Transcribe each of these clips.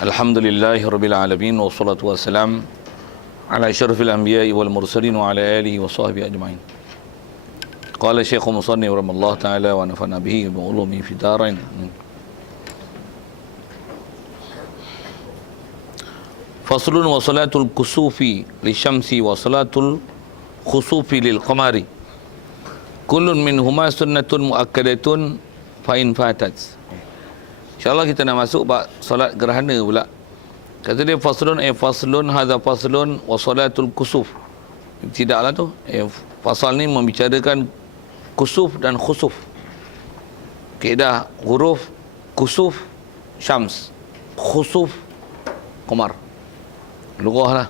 Alhamdulillahi Rabbil Alamin. Wassalatu wassalam ala asyrafil anbiya'i wal mursalin wa ala alihi wa sahbihi ajma'in. Qala Syekh Musannif rahimahullah ta'ala wa nafa'na bihi wa ulumi fi darain. Faslun wa salatul kusufi li syamsi wa salatul khusufi lil qamari. Kullun minhuma sunnatun muakkadatun fa in fatat. InsyaAllah kita nak masuk bab solat gerhana pula. Kata dia faslun hadza faslun wa salatul kusuf. Tidaklah tu. Fasal ni membicarakan kusuf dan khusuf. Kaedah huruf kusuf syams, khusuf qamar. Lughah lah.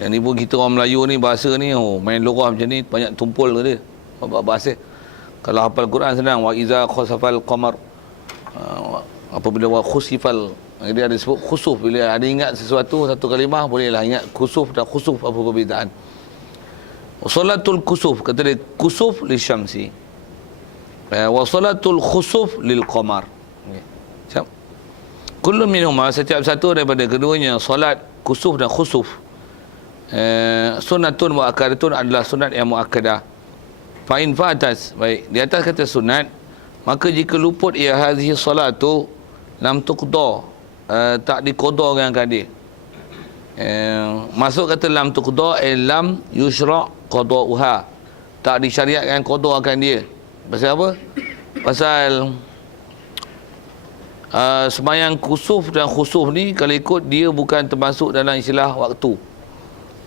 Yang ni pun kita orang Melayu ni bahasa ni main lughah macam ni banyak tumpul ke dia. Bahasa. Kalau hafal Quran senang, wa iza khasafal qamar, apabila wa khusifal, dia ada sebut khusuf. Bila ada ingat sesuatu satu kalimah, bolehlah ingat kusuf dan khusuf apa perbezaan. Salatul kusuf, kata dia kusuf li syamsi wa salatul khusuf lil qamar. Siap. Kullu minhuma, setiap satu daripada keduanya, solat kusuf dan khusuf, sunnatun muakkadatun, adalah sunat yang muakkadah. Fa in fatas, baik, di atas kata sunat, maka jika luput ia hadhihi salatu lam tuqda, tak diqadakan dia. Masuk kata lam tuqda, lam yushra' qada'uha, tak disyariatkan qada akan dia. Pasal apa? Pasal sembahyang kusuf dan khusuf ni kalau ikut dia bukan termasuk dalam istilah waktu,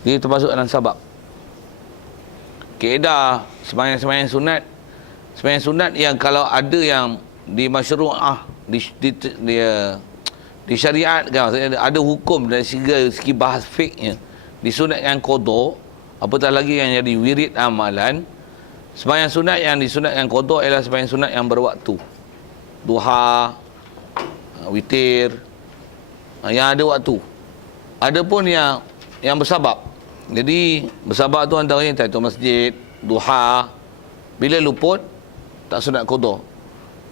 dia termasuk dalam sabab. Kaedah sembahyang sunat, sembahyang sunat yang kalau ada yang di masyru'ah, disyariatkan, maksudnya ada hukum dari segi bahas fiqhnya, disunatkan qada, apatah lagi yang jadi wirid amalan. Sembahyang sunat yang disunatkan qada ialah sembahyang sunat yang berwaktu, duha, witir, yang ada waktu. Ada pun yang bersabab. Jadi bersabab tu antaranya tahiyatul masjid, duha. Bila luput tak sunat qada.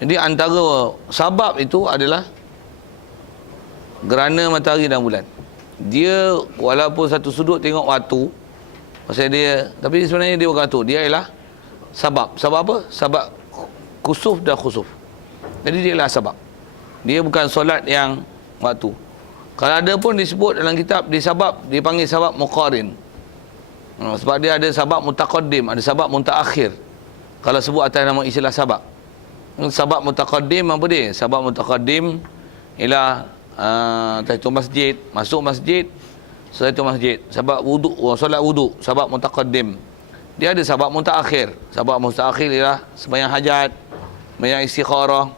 Jadi antara sabab itu adalah gerhana matahari dan bulan. Dia walaupun satu sudut tengok waktu pasal dia, tapi sebenarnya dia bukan tu, dia ialah sabab. Sabab apa? Sabab kusuf dan khusuf. Jadi dia ialah sabab. Dia bukan solat yang waktu. Kalau ada pun disebut dalam kitab, disabab, dipanggil sabab muqarin. Sebab dia ada sabab mutaqaddim, ada sabab mutaakhir. Kalau sebut atas nama istilah sabab. Sabab mutaqaddim apa dia? Sabab mutaqaddim ialah tahiyatul masjid, masuk masjid, tahiyatul masjid. Sabab wudu, solat wudu, sabab mutaqaddim. Dia ada sabab mutaakhir. Sabab mutaakhir ialah sembahyang hajat, sembahyang istikharah,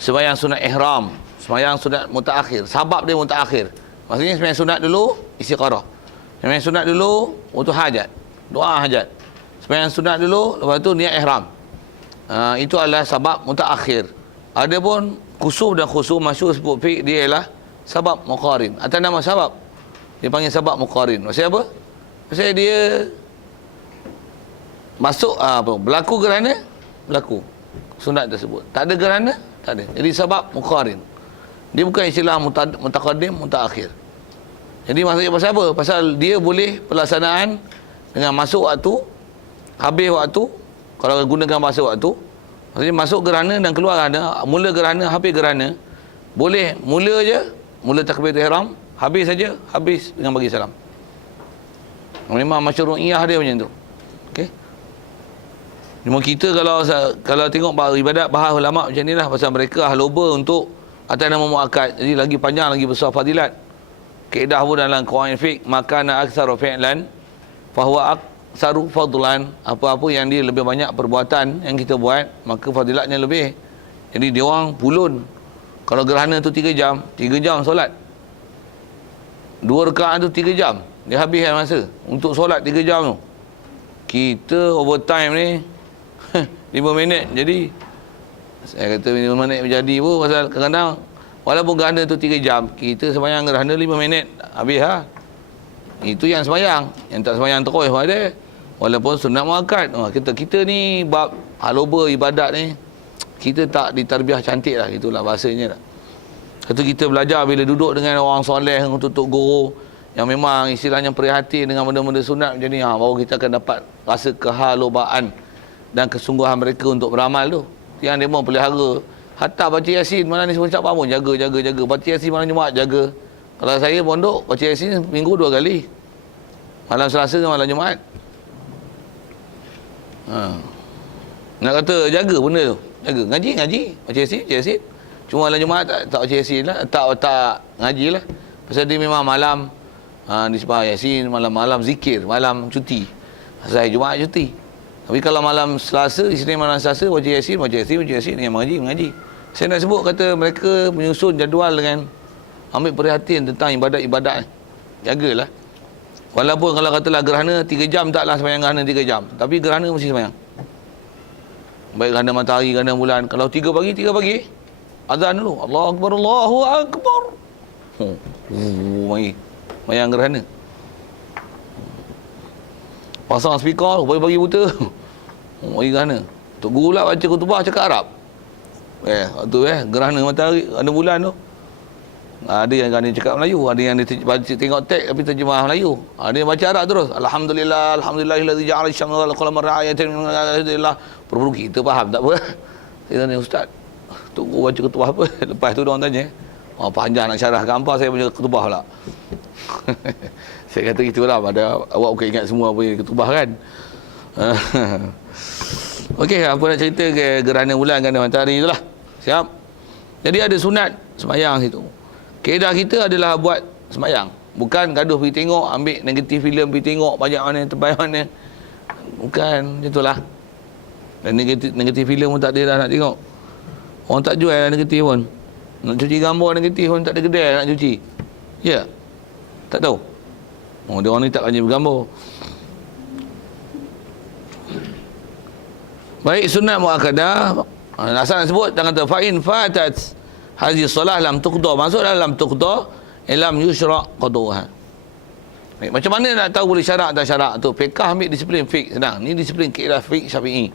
sembahyang sunat ihram, sembahyang sunat mutaakhir. Sabab dia mutaakhir. Maksudnya sembahyang sunat dulu istikharah, sembahyang sunat dulu untuk hajat, doa hajat, sembahyang sunat dulu, lepas tu niat ihram. Itu adalah sabab mutaakhir. Adapun kusuf dan khusuf masyhur sebut fiqh, dia ialah sabab muqarin. Atas nama sabab dia panggil sabab muqarin. Maksudnya apa? Maksudnya dia masuk berlaku gerhana, berlaku sunat tersebut. Tak ada gerhana, tak ada. Jadi sabab muqarin. Dia bukan istilah mutaqaddim, mutaakhir. Jadi maksudnya pasal apa? Pasal dia boleh pelaksanaan dengan masuk waktu, habis waktu. Kalau gunakan bahasa waktu, maksudnya masuk gerhana dan keluar gerhana, mula gerhana, habis gerhana. Boleh mula je, mula takbiratul ihram, habis saja, habis dengan bagi salam. Memang masyru'iyah dia macam tu. Okey. Cuma kita kalau tengok ibadat bahas ulama macam inilah, pasal mereka loba untuk atas nama muakkad. Jadi lagi panjang, lagi besar fadilat. Kaedah pun dalam qawaid fiqh, makana aktsaru fi'lan fahuwa aksaru fadlan. Apa-apa yang dia lebih banyak perbuatan yang kita buat, maka fadilatnya lebih. Jadi dia orang pulun. Kalau gerhana tu 3 jam, 3 jam solat. 2 rakaat tu 3 jam. Dia habiskan masa untuk solat 3 jam tu. Kita overtime ni 5 minit. Jadi saya kata 5 minit menjadi pun, pasal kadang-kadang walaupun gerhana tu 3 jam, kita sembahyang gerhana 5 minit habis ha. Itu yang sembahyang. Yang tak sembahyang terus pun ada. Walaupun sunat muakkad. Kita ni bab haloba ibadat ni, kita tak ditarbiah cantik lah, itulah bahasanya lah. Satu kita belajar bila duduk dengan orang soleh, tutup guru yang memang istilahnya prihatin dengan benda-benda sunat macam ni, baru kita akan dapat rasa kehalubaan dan kesungguhan mereka untuk beramal tu. Yang dia mau pelihara, hatta baca Yasin malam ni sebelum bangun, jaga. Baca Yasin malam Jumaat, jaga. Kalau saya pondok, baca Yasin minggu 2 kali. Malam Selasa dengan malam Jumaat. Nak kata jaga benda tu, jaga. Ngaji. Baca Yasin. Cuma malam Jumaat tak baca Yasin lah, tak ngaji lah. Pasal dia memang malam disebut Yasin, malam zikir, malam cuti. Saya Jumaat cuti. Tapi kalau malam Selasa, Isnin malam Selasa baca Yasin, yang mengaji. Saya nak sebut kata mereka menyusun jadual dengan ambil perhatian tentang ibadat-ibadat. Jagalah. Walaupun kalau katalah gerhana 3 jam, taklah sembahyang gerhana 3 jam. Tapi gerhana mesti sembahyang. Baik gerhana matahari, gerhana bulan. Kalau 3 pagi, azan dulu. Allahu Akbar, Allahu Akbar. Sembahyang gerhana. Pasang speaker, pagi-pagi buta. Mari gerhana. Tok guru lah baca khutbah cakap Arab. Gerhana matahari, gerhana bulan tu. Ada yang cakap Melayu, ada yang tengok teks tapi terjemah Melayu. Ada yang baca Arab terus. Alhamdulillahillazi ja'ala asy-syamsa wal qamara ra'ayatan min ayatillah. Perlu kita faham tak apa. Saya tanya ustaz, tok guru baca khutbah apa? Lepas tu dia orang tanya, panjang nak syarah gampang saya punya khutbah pula. Saya kata gitulah, pada awak bukan ingat semua apa yang khutbah kan. Okey, apa nak cerita ke gerhana bulan, gerhana matahari itulah. Siap. Jadi ada sunat sembahyang situ. Kaedah kita adalah buat sembahyang, bukan gaduh pergi tengok, ambil negatif filem pergi tengok banyak mana, terbaik mana. Bukan macam itulah. Dan negatif filem pun tak ada dah nak tengok. Orang tak jual negatif pun. Nak cuci gambar negatif pun tak ada kedai nak cuci. Ya. Tak tahu. Dia orang ni tak rajin bergambar. Baik, sunat muakkadah. Asal nak sebut, jangan kata fa'in fatat hadhihi solah lam tuqda. Maksud dalam tuqda lam yushra' qada'uha. Baik, macam mana nak tahu boleh syarak tak syarak tu? Fiqh ambil disiplin fiqh, senang. Ni disiplin kaidah fiqh Syafi'i.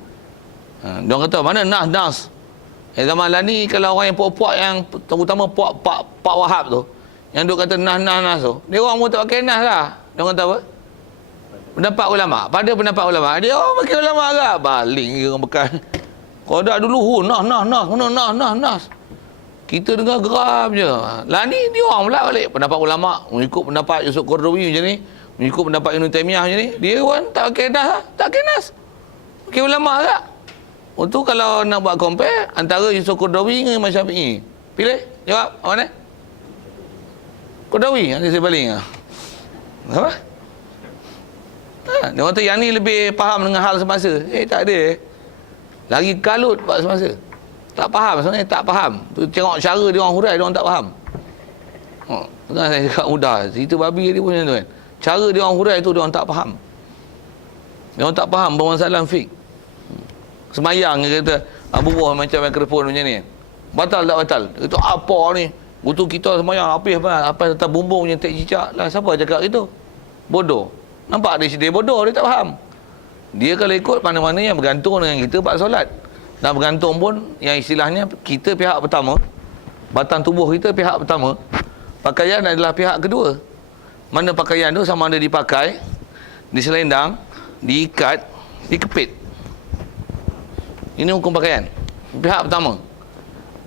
Dia orang kata mana nas. Zaman lah ni kalau orang yang puak-puak, yang terutama puak Pak Wahab tu, yang duk kata nas tu, dia orang pun tak pakai nas lah. Dia orang kata apa? Pendapat ulama. Pada pendapat ulama, dia orang pakai ulama agak baling dia orang bekas. Kalau dah dulu nas. Kita dengar geram je. Lah ni dia orang pula balik pendapat ulama, mengikut pendapat Yusuf Qaradawi macam ni, mengikut pendapat Ibn Taymiyah macam ni. Dia pun tak pakai nas, tak pakai nas. Pakai ulama agak. Untuk kalau nak buat compare antara Yusuf Qaradawi dengan Imam Syafi'i, pilih jawab mana? Qaradawi, nanti saya baling. Apa? Dia kata yang ni lebih faham dengan hal semasa. Tak ada. Lagi kalut buat semasa. Tak faham sebenarnya, tak faham. Tu tengok cara dia orang hurai, dia orang tak faham. Tengah saya cakap mudah, cerita babi dia pun macam tu kan. Cara dia orang hurai tu dia orang tak faham. Dia orang tak faham permasalahan fiqh. Semayang dia kata, bubuh macam mikrofon macam ni. Batal tak batal? Dia kata apa ni? Butuh kita semayang apa tetap bumbung punya tek cicak lah. Siapa cakap itu? Bodoh. Nampak dia bodoh, dia tak faham. Dia kalau ikut mana-mana yang bergantung dengan kita buat solat. Dan bergantung pun yang istilahnya kita pihak pertama, batang tubuh kita pihak pertama, pakaian adalah pihak kedua. Mana pakaian tu sama ada dipakai, diselendang, diikat, dikepit. Ini hukum pakaian. Pihak pertama.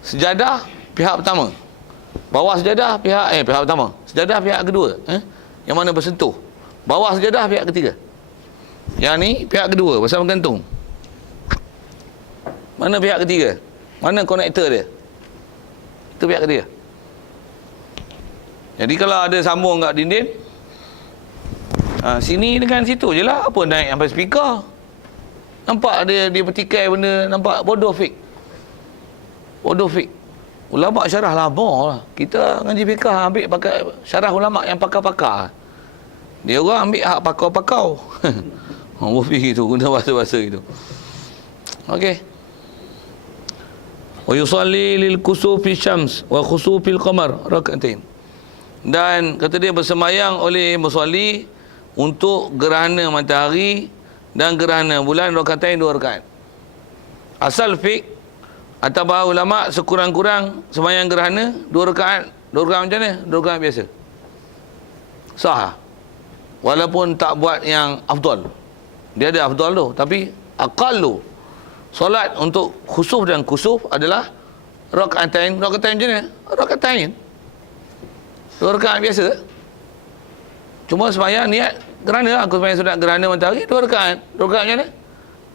Sejadah pihak pertama. Bawah sejadah pihak pertama. Sejadah pihak kedua. Yang mana bersentuh. Bawah sejadah pihak ketiga. Yang ni pihak kedua pasal bergantung. Mana pihak ketiga? Mana konektor dia? Itu pihak ketiga. Jadi kalau ada sambung kat dinding, sini dengan situ je lah. Apa naik sampai speaker? Nampak dia petikai benda, nampak bodoh fik. Bodoh fik. Ulama syarah lama lah. Kita ngaji fiqh ambil pakai syarah ulama yang pakar-pakar. Dia orang ambil hak pakau-pakau. Berfikir tu, guna bahasa-bahasa itu. Okey. Wa yusalli lil kusufi syams wa khusufil qamar rak'atain. Dan kata dia bersemayang oleh musalli untuk gerhana matahari dan gerhana bulan rak'atain, 2 rakaat. Asal fiqh Atau para ulama sekurang-kurang sembahyang gerhana 2 rakaat. 2 rakaat macam mana? 2 rakaat biasa. Sah. Walaupun tak buat yang afdal. Dia ada afdal tu, tapi aqallu solat untuk khusuf dan kusuf adalah rakaatain. Rakaatain macam mana? Rakaatain. 2 rakaat biasa. Cuma sembahyang niat gerhana. Aku sembahyang sunat gerhana matahari 2 rakaat. 2 rakaat macam mana?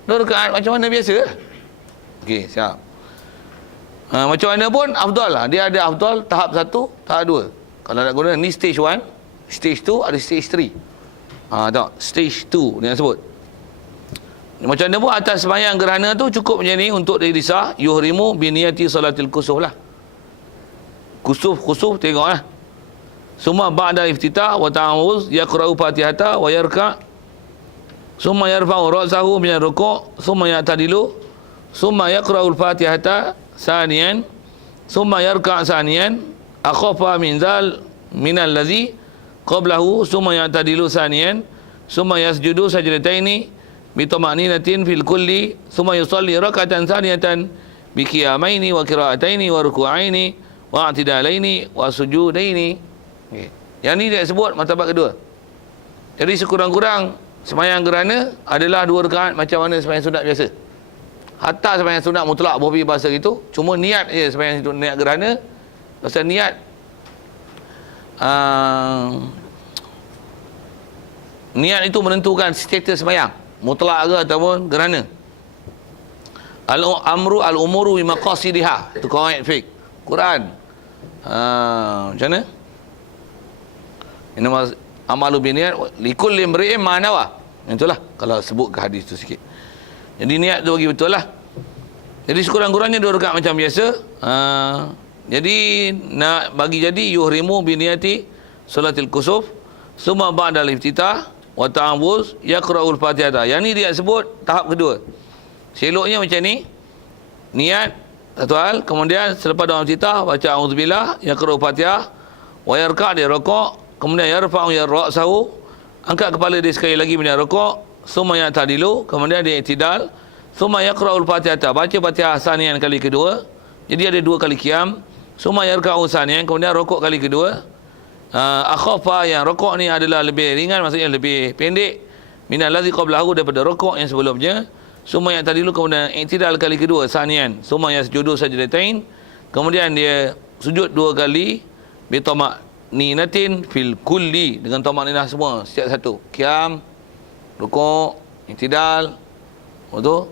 2 rakaat macam mana biasa. Okey, siap. Macam mana pun afdal lah. Dia ada afdal tahap 1, tahap 2. Kalau nak guna ni stage 1, stage 2, ada stage 3. Tengok, stage 2 dia sebut. Macam mana pun atas sembahyang gerhana tu cukup macam ni untuk diri sah. Yuhrimu biniyati salatil kusuf lah. Kusuf tengok lah. Summa ba'da iftitah wa ta'awuz yaqra'u fatihata wa yarka' summa yarfa'u ra'sahu min ar-ruku' summa ya'tadilu summa yaqra'u al-fatihata saniyan summa yarka' saniyan akhafa min zal min alladhi qablahu summa ya'tadilu saniyan summa yasjudu sajdataini bi tama'ninatin fil kulli summa yusalli rak'atan saniyatan bi qiyamaini wa qira'ataini wa ruku'aini wa i'tidalaini wa sujudaini. Okay. Yang ni dia sebut martabat kedua. Jadi sekurang-kurang sembahyang gerhana adalah 2 rakaat macam mana sembahyang sunat biasa. Hatta sembahyang sunat mutlak berpi bahasa gitu, cuma niat je sembahyang itu niat gerhana. Pasal niat niat itu menentukan status sembahyang, mutlak ke ataupun gerhana. Al-amru al-umuru bi maqasidiha. Itu qawaid fiqh Quran. Macam mana? Inama amalu biniat likulli imri'in ma nawa. Itulah kalau sebut ke hadis tu sikit. Jadi niat tu bagi betul lah. Jadi sekurang-kurangnya 2 rakaat macam biasa. Jadi nak bagi jadi yuhrimu biniyati salatil kusuf summa ba'da al-iftitah wa ta'awuz yaqra'ul fatihah. Yang ni dia sebut tahap kedua. Seloknya macam ni. Niat satu hal, kemudian selepas doa iftitah baca auzubillah, yaqra'ul fatihah wa yarka' dia rukuk. Kemudian yarfa'u ra'sahu, angkat kepala dia sekali lagi bila rukuk, summa ya'tadilu, kemudian dia i'tidal, summa yaqra'ul fatihah, baca Fatihah saniyan kali kedua. Jadi ada 2 kali qiyam, summa yarka'u saniyan, kemudian rukuk kali kedua. Akhafa, yang rukuk ni adalah lebih ringan, maksudnya lebih pendek, minal ladzi qablahu, daripada rukuk yang sebelumnya. Summa ya'tadilu, kemudian i'tidal kali kedua saniyan, summa yasjudu sajdatain, kemudian dia sujud 2 kali ninatin fil kulli, dengan tamak-ninah semua setiap satu. Qiyam, rukuk, i'tidal. Betul?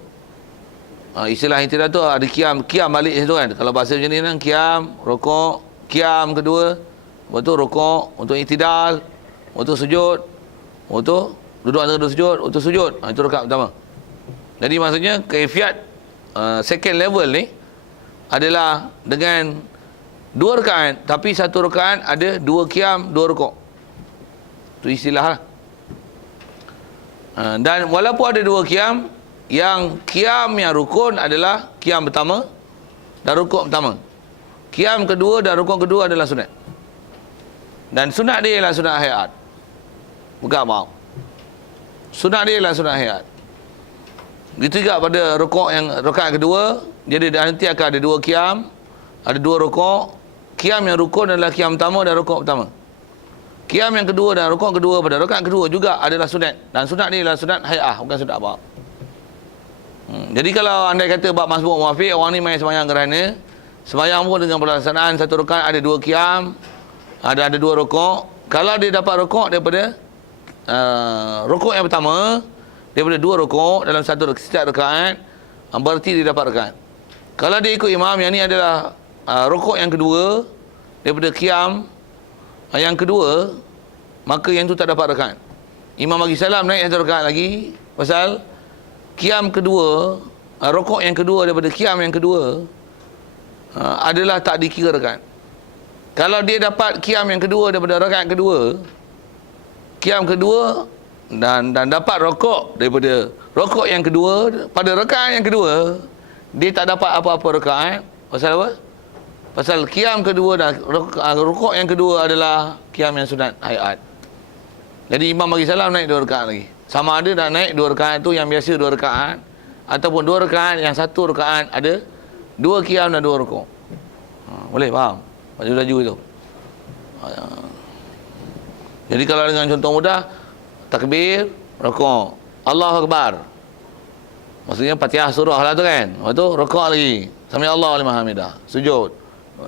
Istilah i'tidal tu ada qiyam balik situ kan. Kalau bahasa macam ni kan, qiyam, rukuk, qiyam kedua, betul rukuk, untuk i'tidal, untuk sujud, untuk duduk antara 2 sujud, untuk sujud. Itu rakaat pertama. Jadi maksudnya kaifiat second level ni adalah dengan 2 rakaat, tapi 1 rakaat ada 2 qiyam, 2 rukuk. Itu istilah lah. Dan walaupun ada 2 qiyam, yang qiyam yang rukun adalah qiyam pertama dan rukuk pertama. Qiyam kedua dan rukuk kedua adalah sunat. Dan sunat dia ialah sunat hayat. Bukan maaf. Sunat dia ialah sunat hayat. Begitu juga pada rukuk yang rakaat kedua, jadi nanti akan ada 2 qiyam, ada 2 rukuk. Qiyam yang rukun adalah qiyam pertama dan rukuk pertama. Qiyam yang kedua dan rukuk kedua pada rakaat kedua juga adalah sunat. Dan sunat ni adalah sunat hay'ah, bukan sunat bab. Jadi kalau anda kata bab masbuk muafiq, orang ni main sembahyang gerhana, sembahyang pun dengan pelaksanaan 1 rakaat ada 2 qiyam, ada 2 rukuk. Kalau dia dapat rukuk daripada rukuk yang pertama, daripada 2 rukuk dalam setiap rakaat, berarti dia dapat rakaat. Kalau dia ikut imam, yang ni adalah rukuk yang kedua daripada qiyam yang kedua, maka yang tu tak dapat rakaat. Imam bagi salam, naik 1 rakaat lagi, pasal qiyam kedua, rukuk yang kedua daripada qiyam yang kedua adalah tak dikira rakaat. Kalau dia dapat qiyam yang kedua daripada rakaat kedua, qiyam kedua dan dapat rukuk daripada rukuk yang kedua pada rakaat yang kedua, dia tak dapat apa-apa rakaat. Pasal apa? Pasal qiyam kedua dan rukuk yang kedua adalah qiyam yang sunat hayat. Jadi imam bagi salam, naik 2 rakaat lagi. Sama ada nak naik 2 rakaat tu yang biasa 2 rakaat, ataupun 2 rakaat yang 1 rakaat ada 2 qiyam dan 2 rukuk. Boleh faham? Laju-laju itu. Jadi kalau dengan contoh mudah, takbir, rukuk, Allahu Akbar. Maksudnya Fatihah surah lah tu kan. Lepas tu rukuk lagi. Sami Allahu liman hamidah. Sujud.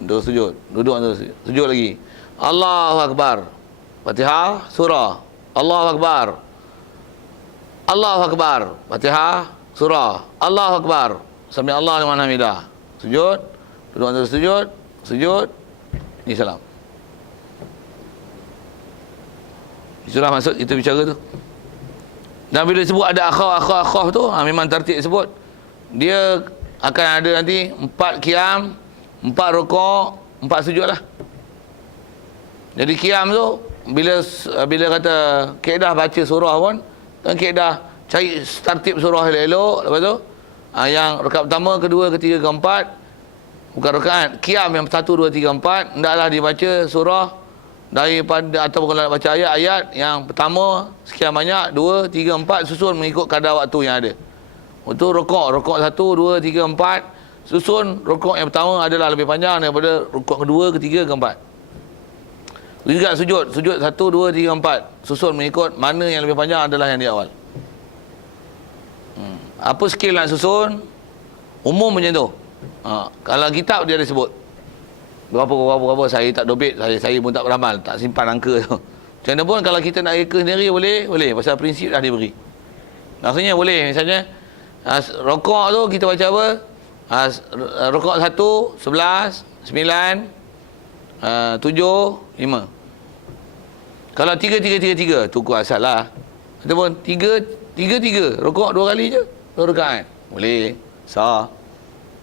Duduk sujud. Duduk sujud lagi. Allahu Akbar. Fatihah surah. Allahu Akbar. Allahu Akbar. Fatihah surah. Allahu Akbar. Sami Allahu liman hamidah. Sujud. Duduk antara sujud. Sujud. Ini salam. Itulah maksud kita bicara tu. Dan bila sebut ada akhaf tu, memang tertib sebut. Dia akan ada nanti 4 qiyam, 4 rukuk, 4 sujud lah. Jadi qiyam tu, bila kata kaedah baca surah pun, kan kaedah cari tertib surah elok-elok. Lepas tu, yang rakaat pertama, kedua, ketiga, keempat, bukan rakaat, qiyam yang 1, 2, 3, 4, hendaklah dibaca surah daripada, atau kalau nak baca ayat-ayat yang pertama sekian banyak, 2, 3, 4 susun mengikut kadar waktu yang ada. Untuk rukuk 1, 2, 3, 4 susun rukuk yang pertama adalah lebih panjang daripada rukuk kedua, ketiga, keempat. Juga sujud 1, 2, 3, 4 susun mengikut mana yang lebih panjang adalah yang di awal. Apa skill nak susun? Umum macam tu. Kalau kitab dia ada sebut berapa saya tak dobit, saya pun tak beramal, tak simpan angka tu. Macam mana pun kalau kita nak reka sendiri boleh pasal prinsip dah diberi. Maksudnya boleh, misalnya rokok tu kita baca apa? Rokok 1, 11, 9, 7, 5. Kalau 3, 3, 3, 3 tu kuat asal lah. Ataupun 3, 3, 3 rokok 2 kali je, 2 rakaat. Boleh, sah.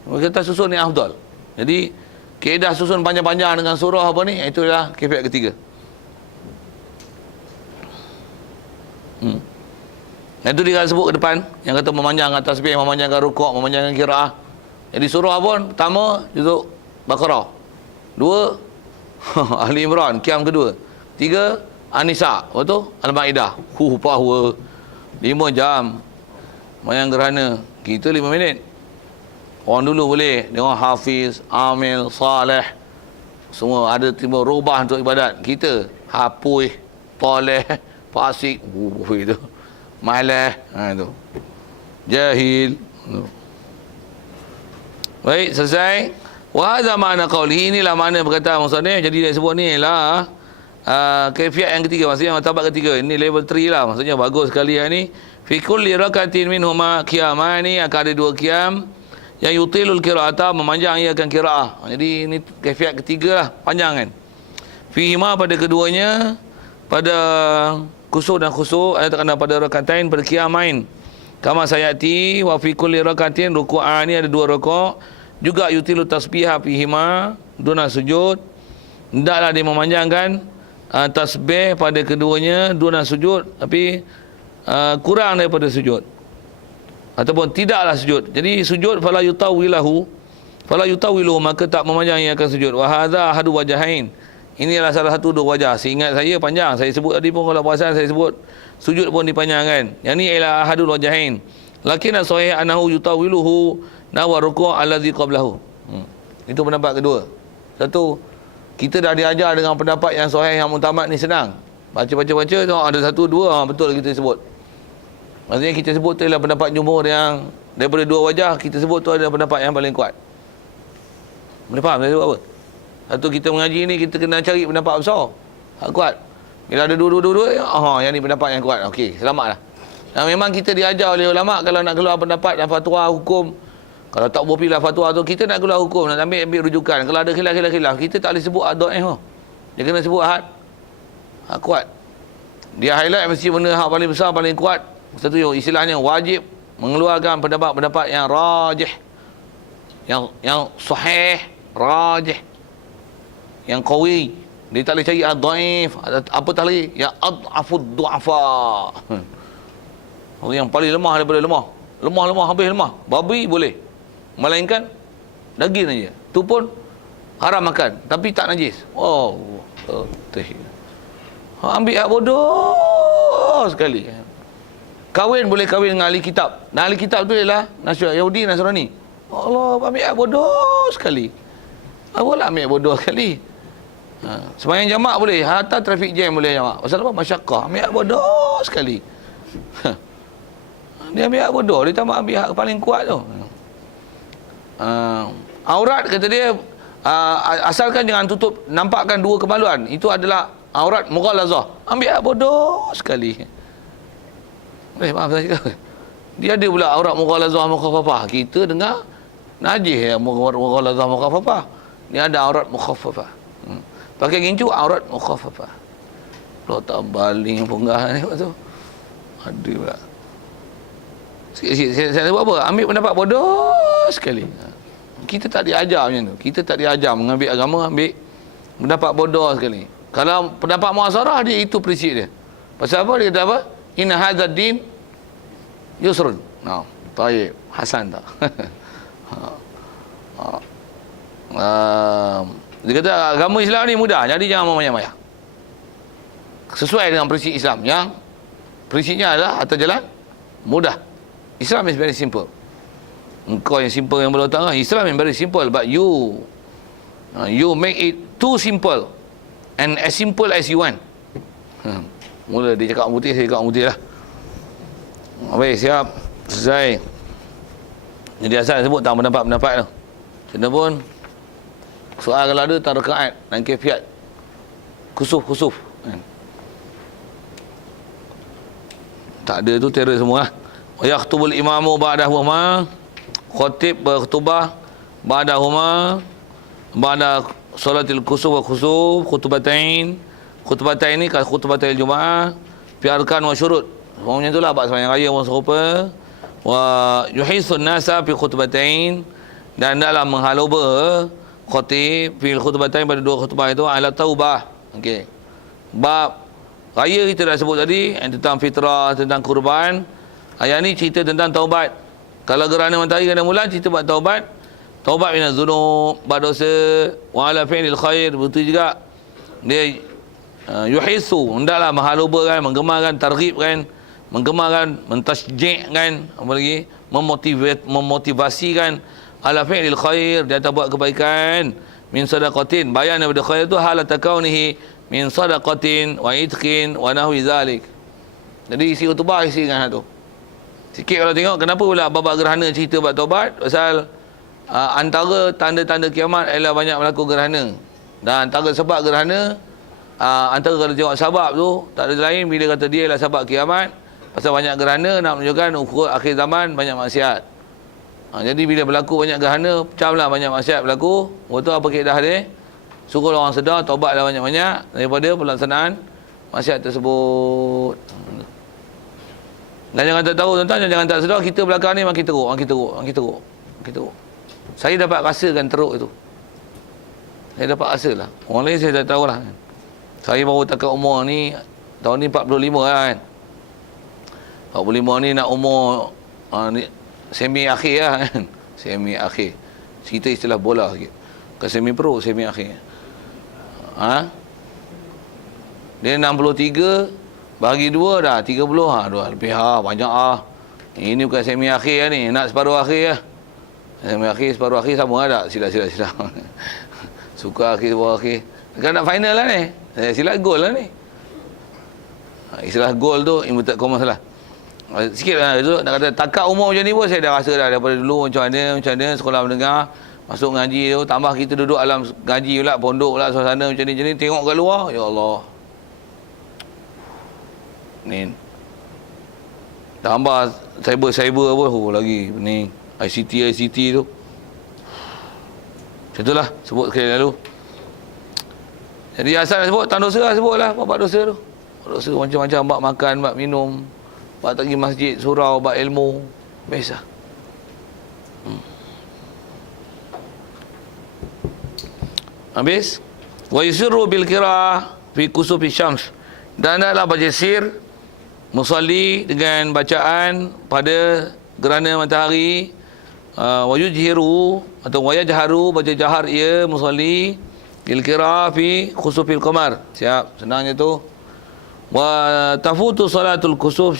Kita susun yang afdal. Jadi kaedah susun panjang-panjang dengan surah apa ni, itulah kaifiat ketiga. Itu dia sebut ke depan, yang kata memanjangkan tasbih, memanjangkan rukuk, memanjangkan qiraah. Jadi surah pun pertama juzuk Baqarah, 2 Ali Imran qiyam kedua, 3 An-Nisa, lepas tu Al-Maidah. Power 5 jam. Mayang gerhana, kita 5 minit. Orang dulu boleh dengan hafiz, amil, saleh, semua ada timbul rubah untuk ibadat. Kita hapuih, toleh, fasik, itu malah, itu jahil. Baik, selesai. Wa hadza ma'na qawlihi, inilah makna perkataan musannif. Jadi dia sebut ni lah kaifiat yang ketiga, maksudnya martabat ketiga. Ini level 3 lah, maksudnya bagus sekali yang ni. Fi kulli rakatin minhuma qiyamani, akan ada 2 qiyam yang yutilul qira'ata, memanjang ia akan qira'ah. Jadi ini kaifiat ketiga lah, panjang kan. Fihima, pada keduanya, pada kusuk dan khusuk, ada terkena pada rakatain, pada qiyamain. Kama sayati wa fi kulli rakatin ruku'an, ini ada 2 rukuk. Juga yutilu tasbihah fihima duna sujud. Hendaklah dia memanjangkan tasbih pada keduanya duna sujud, tapi kurang daripada sujud. Ataupun tidaklah sujud. Jadi sujud fala yutawilahu, maka tak memanjang ia akan sujud. Wa hadza ahadu wajahain, inilah salah satu 2 wajah. Seingat saya panjang, saya sebut tadi pun kalau perasan saya sebut sujud pun dipanjangkan. Yang ni ialah ahadul wajahain. Lakin sahih annahu yutawiluhu nawa ruku' allazi qablahu. Itu pendapat kedua. Satu, kita dah diajar dengan pendapat yang sahih, yang mutamat ni senang. Baca tu ada 1, 2 betul kita sebut. Maksudnya kita sebut tu adalah pendapat jumhur yang daripada 2 wajah, kita sebut tu adalah pendapat yang paling kuat. Boleh faham saya sebut apa? Satu, kita mengaji ni kita kena cari pendapat besar, kuat. Bila ada dua, yang ni pendapat yang kuat. Okey, selamatlah. Dan memang kita diajar oleh ulama, kalau nak keluar pendapat dan fatwa hukum, kalau tak berpilih fatwa tu, kita nak keluar hukum, nak ambil rujukan. Kalau ada khilaf, kita tak boleh sebut dhaif. Dia kena sebut kuat. Dia highlight mesti benda hak paling besar, paling kuat. Satu istilahnya wajib mengeluarkan pendapat-pendapat yang rajih, yang sahih, rajih, yang qawi. Dia tak boleh cari dhaif, apa tak boleh, yang adhafud du'afa. Yang paling lemah daripada lemah, habis lemah. Babi boleh, melainkan daging saja. Tu pun haram makan, tapi tak najis. Ambil hak bodoh sekali. Kahwin boleh kahwin dengan ahli kitab. Dan ahli kitab tu ialah Yahudi, Nasrani. Allah, ambil bodoh sekali. Apa lah ambil bodoh sekali? Sembahyang jamak boleh, hatta trafik jam boleh jamak. Pasal apa? Masyakkah. Ambil bodoh sekali. Dia ambil hak bodoh, dia tak mahu ambil hak paling kuat tu. Aurat kata dia, asalkan jangan tutup, nampakkan dua kemaluan. Itu adalah aurat mughalazah. Ambil hak bodoh sekali. Maaf saya cakap. Dia ada pula aurat mughalazah mukhaffafah. Kita dengar najis ya mughalazah mukhaffafah. Dia ada aurat mukhaffafah. Pakai gincu aurat mukhaffafah. Lo tak baling penggah ni tu. Ada pula. Saya buat apa? Ambil pendapat bodoh sekali. Kita tak diajar macam tu. Kita tak diajar mengambil agama, ambil pendapat bodoh sekali. Kalau pendapat muasarah dia, itu prinsip dia. Pasal apa? Dia kata apa? Inna hadzal din yusrun. Taib. Hasan tak? Dia kata agama Islam ni mudah, jadi jangan memayah-mayah. Sesuai dengan prinsip Islam yang prinsipnya adalah atas jalan mudah. Islam is very simple. Engkau yang simple yang berletak, Islam is very simple, but you make it too simple and as simple as you want. Mula dia cakap putih, saya cakap putih lah. Baik, siap. Selesai. Jadi asal sebut tak pendapat-pendapat tu. Kena pun soal kalau ada tak rakaat dan kefiat khusuf. Tak ada tu terror semua lah. Wa yakhtubul imamu ba'dahuma, khatib berkhutbah ba'dahuma, ba'da salatil khusuf wa khusuf, khutbatain ni kan khutbatil jumaah, fi arkan wa syurut. Macam itulah bab sembahyang raya pun serupa. Wa yuhisun nasa fi khutbatain, dan dalam menghaluba khatib fi khutbatain, pada dua khutbah itu ala taubah. Okey. Bab raya kita dah sebut tadi, tentang fitrah, tentang kurban. Ayat ni cerita tentang taubat. Kalau gerhana matahari kena bulan, cerita buat taubat. Taubat minaz dzunub, buat dosa, wa ala fi'lil khair, betul juga. Dia yuhisu, hendaklah menghalubakan, menggemarkan, targhibkan, menggemarkan, mentasjikkan, apa lagi? Memotivasikan ala fi'lil khair, dia tak buat kebaikan, min sadaqatin. Bayan daripada khair tu halat kaunihi min sadaqatin wa itqin wa nahwi zalik. Jadi isi khutbah isi dengan hal tu. Sikit kalau tengok kenapa pula bab gerhana cerita bab taubat, pasal antara tanda-tanda kiamat ialah banyak berlaku gerhana. Dan antara sebab gerhana, antara kalau tengok sebab tu tak ada lain, bila kata dia ialah sebab kiamat, pasal banyak gerhana nak menunjukkan ukur akhir zaman banyak maksiat. Jadi bila berlaku banyak gerhana, pecahlah banyak maksiat berlaku. Betul apa kaedah dia? Suruh orang sedar, taubatlah banyak-banyak daripada pelaksanaan maksiat tersebut. Dan jangan tak tahu tuan-tuan, jangan tak sedar, kita belakang ni makin teruk. Saya dapat rasakan teruk itu. Saya dapat rasa lah. Orang lain saya tak tahu lah. Saya baru takat umur ni, tahun ni 45 kan. 45 ni nak umur ni, semi akhir lah kan. Semi akhir. Cerita istilah bola sikit. Bukan semi pro, semi akhir. Dia 63, bagi 2 dah 30. 2 lebih banyak Ini bukan semi akhir lah ni, nak separuh akhir lah. Semi akhir, separuh akhir sama ada. Sila. Suka akhir, separuh akhir. Kan nak final lah ni. Sila gol lah ni. Istilah gol tu inverted commas lah. Sikit lah tu, nak kata takat umur macam ni pun saya dah rasa dah daripada dulu macam mana sekolah mendengar, masuk ngaji tu, tambah kita duduk alam ngaji pula, pondok pula, suasana macam ni, tengok kat luar, ya Allah. Ni tambah cyber apa lagi ni, ICT tu. Macam itulah sebut sekali lalu. Jadi asal sebut tak dosa lah, sebutlah bab dosa tu. Dosa macam-macam, bab makan, bab minum, bab tak pergi masjid, surau, bab ilmu, biasa. Habis. Wa yusirru bil qira'ah fi kusufi syams. Dan adalah baca sir musalli dengan bacaan pada gerhana matahari. Wa yujhiru atau wa yajharu, baca jahar ia musalli bil qira'ah fi khusufil qamar. Siap, senangnya tu. Wa tafutu salatul kusuf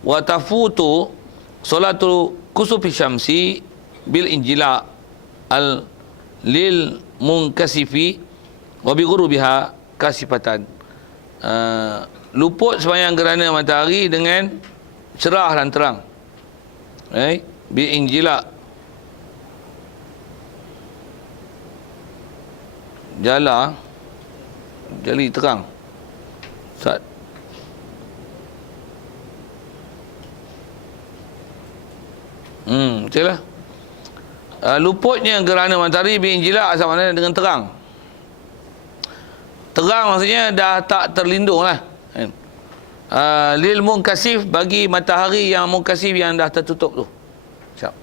wa tafutu salatul kusufi syamsi bil injila al lil munkasifi wa bi ghurubiha kasifatan. Luput sembahyang gerhana matahari dengan cerah dan terang. Bi injila jala jali terang. Ustaz. Betul lah. Luputnya gerhana matahari bi injila asal mana dengan terang. Terang maksudnya dah tak terlindung lah. Lil munkasif, bagi matahari yang munkasif yang dah tertutup tu. Siap.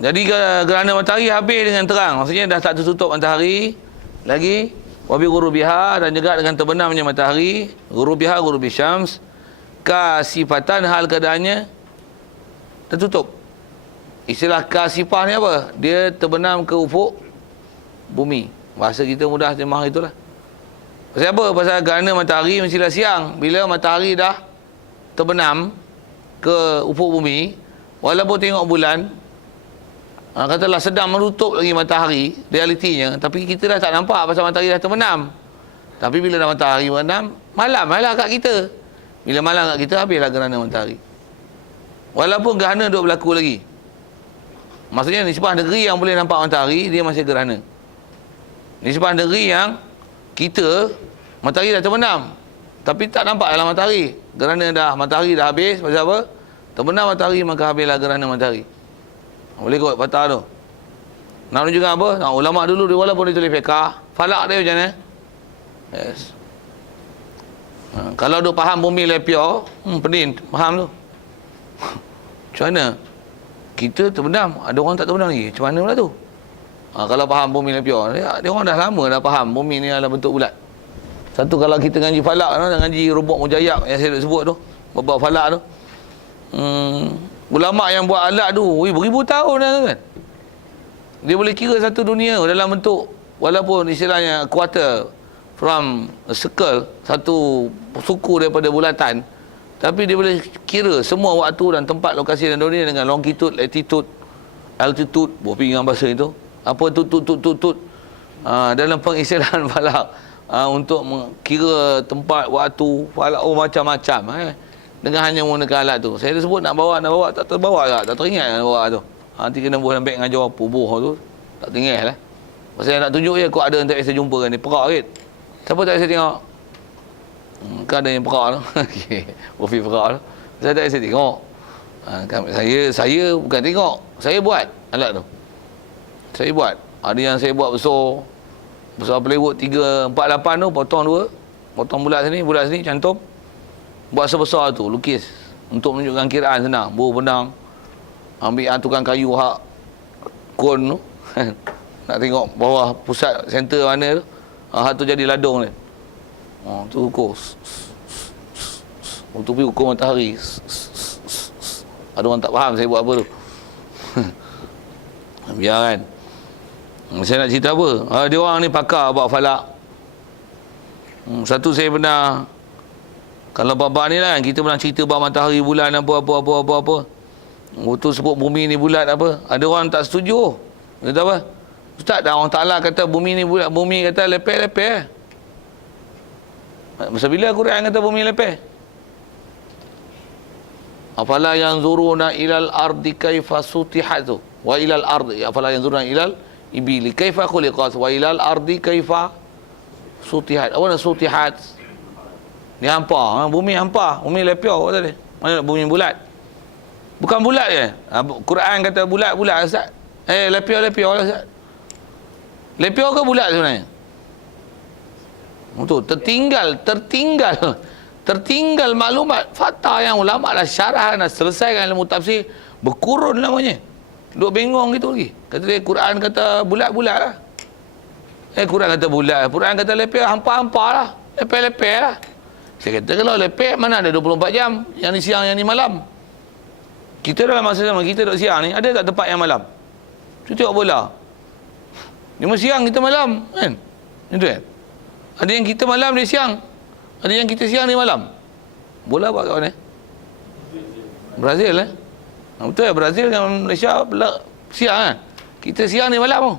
Jadi gerhana matahari habis dengan terang, maksudnya dah tak tertutup matahari lagi. Wabi ghurubiha, dan juga dengan terbenamnya matahari. Ghurubiha, ghurubi syams, kasifatan, hal keadaannya tertutup. Istilah kasifah ni apa? Dia terbenam ke ufuk bumi. Bahasa kita mudah terjemah itulah. Pasal apa? Pasal gerhana matahari mestilah siang. Bila matahari dah terbenam ke ufuk bumi, walaupun tengok bulan, katalah sedang menutup lagi matahari realitinya, tapi kita dah tak nampak pasal matahari dah terbenam. Tapi bila dah matahari terbenam, malam lah kat kita. Bila malam kat kita, habislah gerhana matahari. Walaupun gerhana duk berlaku lagi. Maksudnya nisbah negeri yang boleh nampak matahari, dia masih gerhana. Nisbah negeri yang kita, matahari dah terbenam, tapi tak nampak dalam matahari. Gerhana dah, matahari dah habis. Pasal apa? Terbenam matahari, maka habislah gerhana matahari. Boleh kot patah tu. Nak menunjukkan apa? Ulama dulu dia walaupun dia tulis fiqah, falak dia macam mana? Yes. Kalau duk faham bumi lepior, pening faham tu. Macam mana? Kita terbenam, ada orang tak terbenam lagi. Macam mana pula tu? Kalau faham bumi lepior, dia orang dah lama dah faham bumi ni adalah bentuk bulat. Satu, kalau kita ngaji falak, ngaji robot mujayyab yang saya sebut tu, bab falak tu. Ulama yang buat alat tu, beribu tahun dah kan. Dia boleh kira satu dunia dalam bentuk, walaupun istilahnya quarter from a circle, satu suku daripada bulatan, tapi dia boleh kira semua waktu dan tempat lokasi dan dunia dengan longitude, latitude, altitude, buah pinggang bahasa itu. Apa tut. Dalam pengisytihadan falak, untuk kira tempat, waktu, falak, macam-macam. Dengan hanya menggunakan alat tu. Saya dah sebut nak bawa, tak terbawa tak? Tak teringat nak bawa tu. Nanti kena buat sampai dengan jawab pubuh tu. Tak teringat lah. Pasal nak tunjuk je, kau ada yang tak biasa jumpa kan. Dia perak kan. Siapa tak biasa tengok? Kan ada yang perak tu. Profil perak tu. Saya tak biasa tengok. Saya bukan tengok. Saya buat alat tu. Saya buat. Ada yang saya buat besar plywood 348 tu, potong 2. Potong bulat sini, cantum. Buat sebesar tu, lukis. Untuk menunjukkan kiraan senang. Buah benang. Ambil tukang kayu hak kon tu. Nak tengok bawah pusat center mana tu. Hak tu jadi ladung ni. Tu ukur. Untuk pergi ukur matahari. Ada orang tak faham saya buat apa tu. Biar kan. Saya nak cerita apa? Dia orang ni pakar buat falak. Satu saya pernah, kalau bab ni lah, kita pernah cerita bab matahari, bulan, apa. Waktu sebut bumi ni bulat apa. Ada orang tak setuju. Dia kata apa? Ustaz, dah orang Ta'ala kata bumi ni bulat, bumi kata lepeh. Masa bila Quran kata bumi lepeh? Afala yanzuruna ilal ardi kaifa sutihat tu. Wa ilal ardi. Afala yanzuruna ilal ibili kaifa khuliqat. Wa ilal ardi kaifa sutihat. Apa nak sutihat? Ni hampa. Bumi hampa. Bumi lepior kata dia. Mana bumi bulat? Bukan bulat je. Quran kata bulat Ustaz. Lepior lah Ustaz. Lepior ke bulat sebenarnya? Betul. Tertinggal maklumat fakta yang ulama dah syarah, dah selesaikan ilmu tafsir, berkurun namanya. Duk bengong gitu lagi. Kata dia Quran kata bulat-bulat lah. Quran kata bulat, Quran kata lepeh, hampa-hampa lah. Lepeh-lepeh lah. Saya kata kalau lepeh mana ada 24 jam, yang ni siang, yang ni malam. Kita dalam masa zaman kita duduk siang ni, ada tak tempat yang malam? Kita tengok bola. Dia siang, kita malam, kan? Itu kan? Ada yang kita malam, dia siang. Ada yang kita siang, dia malam. Bola buat kat mana? Brazil Betul ya, Brazil dengan Malaysia siang kan? Kita siang ni malam tu.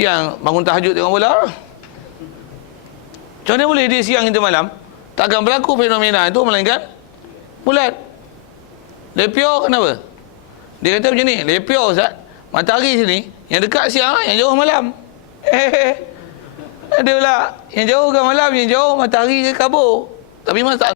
Siang bangun tahajud tengok bola. Macam mana boleh dia siang kita malam? Takkan berlaku fenomena itu melainkan bulat. Lepio kenapa? Dia kata macam ni, lepio Ustaz, matahari sini yang dekat siang, yang jauh malam. Ada pula yang jauh kan malam, yang jauh matahari ke kabur. Tapi masa